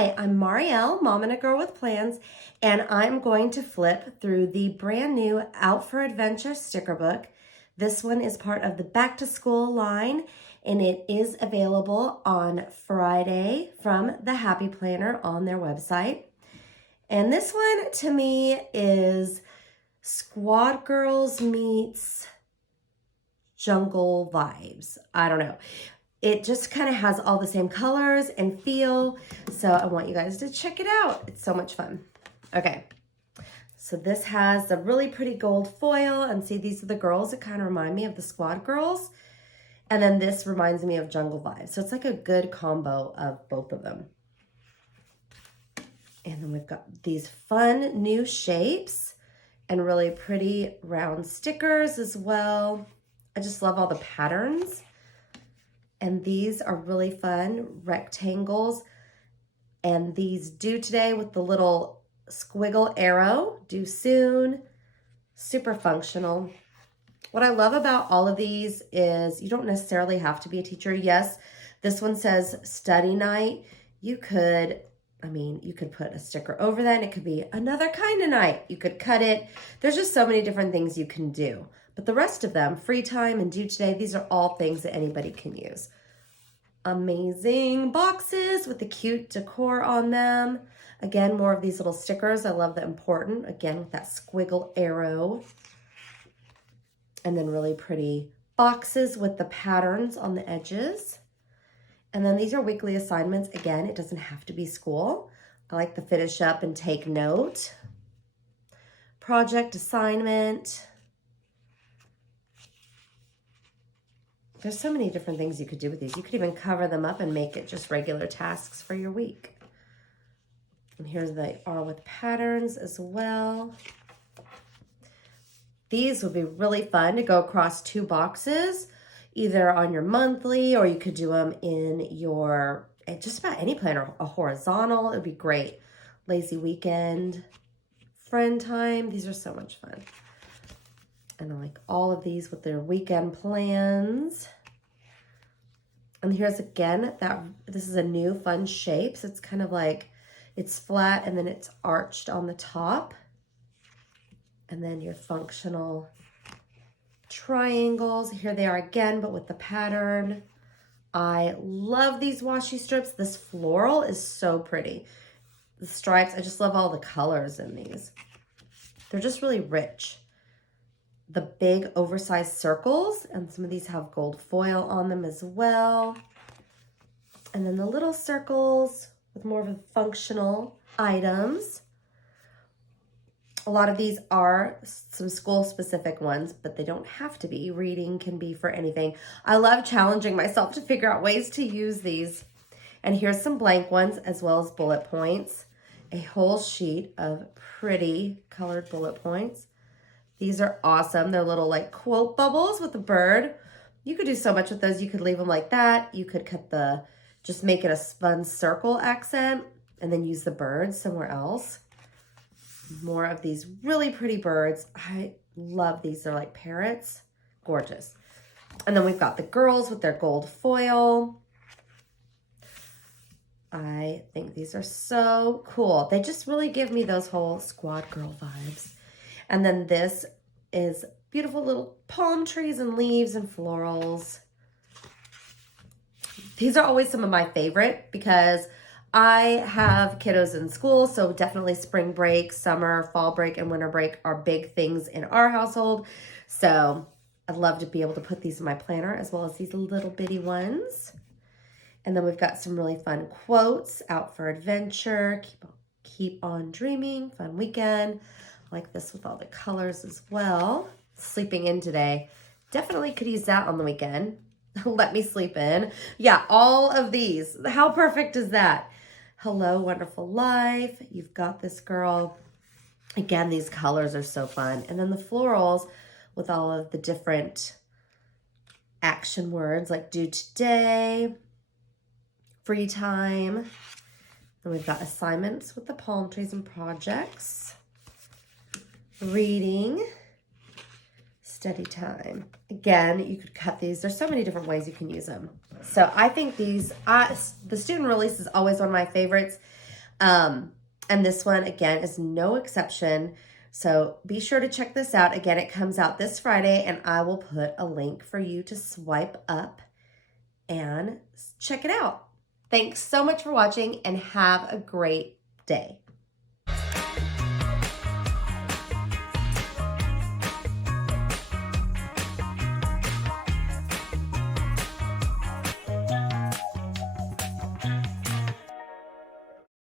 Hi, I'm Marielle, Mom and a Girl with Plans, and I'm going to flip through the brand new Out for Adventure sticker book. This one is part of the Back to School line, and it is available on Friday from the Happy Planner on their website. And this one to me is Squad Girls meets Jungle vibes. I don't know. It just kind of has all the same colors and feel. So I want you guys to check it out. It's so much fun. Okay. So this has the really pretty gold foil. And see, these are the girls that kind of remind me of the Squad Girls. And then this reminds me of Jungle Vibes. So it's like a good combo of both of them. And then we've got these fun new shapes and really pretty round stickers as well. I just love all the patterns. And these are really fun rectangles. And these due today with the little squiggle arrow, due soon, super functional. What I love about all of these is you don't necessarily have to be a teacher. Yes, this one says study night. You could put a sticker over that and it could be another kind of night. You could cut it. There's just so many different things you can do. But the rest of them, free time and due today, these are all things that anybody can use. Amazing boxes with the cute decor on them. Again, more of these little stickers. I love the important. Again, with that squiggle arrow. And then really pretty boxes with the patterns on the edges. And then these are weekly assignments. Again, it doesn't have to be school. I like the finish up and take note. Project assignment. There's so many different things you could do with these. You could even cover them up and make it just regular tasks for your week. And here's they are with patterns as well. These would be really fun to go across 2 boxes, either on your monthly or you could do them in your, just about any planner, a horizontal. It would be great. Lazy weekend, friend time. These are so much fun. And I like all of these with their weekend plans. And here's again, this is a new fun shape. So it's kind of like, it's flat and then it's arched on the top. And then your functional triangles. Here they are again, but with the pattern. I love these washi strips. This floral is so pretty. The stripes, I just love all the colors in these. They're just really rich. The big oversized circles, and some of these have gold foil on them as well. And then the little circles with more of a functional items. A lot of these are some school specific ones, but they don't have to be. Reading can be for anything. I love challenging myself to figure out ways to use these. And here's some blank ones as well as bullet points. A whole sheet of pretty colored bullet points. These are awesome. They're little like quote bubbles with a bird. You could do so much with those. You could leave them like that. You could just make it a fun circle accent and then use the bird somewhere else. More of these really pretty birds. I love these. They're like parrots. Gorgeous. And then we've got the girls with their gold foil. I think these are so cool. They just really give me those whole Squad Girl vibes. And then this is beautiful little palm trees and leaves and florals. These are always some of my favorite because I have kiddos in school, so definitely spring break, summer, fall break, and winter break are big things in our household. So I'd love to be able to put these in my planner as well as these little bitty ones. And then we've got some really fun quotes. Out for adventure, keep on dreaming, fun weekend. Like this with all the colors as well. Sleeping in today. Definitely could use that on the weekend. Let me sleep in. Yeah, all of these. How perfect is that? Hello, wonderful life. You've got this girl. Again, these colors are so fun. And then the florals with all of the different action words like do today, free time. And we've got assignments with the palm trees and projects. Reading, study time. Again, you could cut these. There's so many different ways you can use them. So I think these, the student release is always one of my favorites. And this one, again, is no exception. So be sure to check this out. Again, it comes out this Friday, and I will put a link for you to swipe up and check it out. Thanks so much for watching, and have a great day.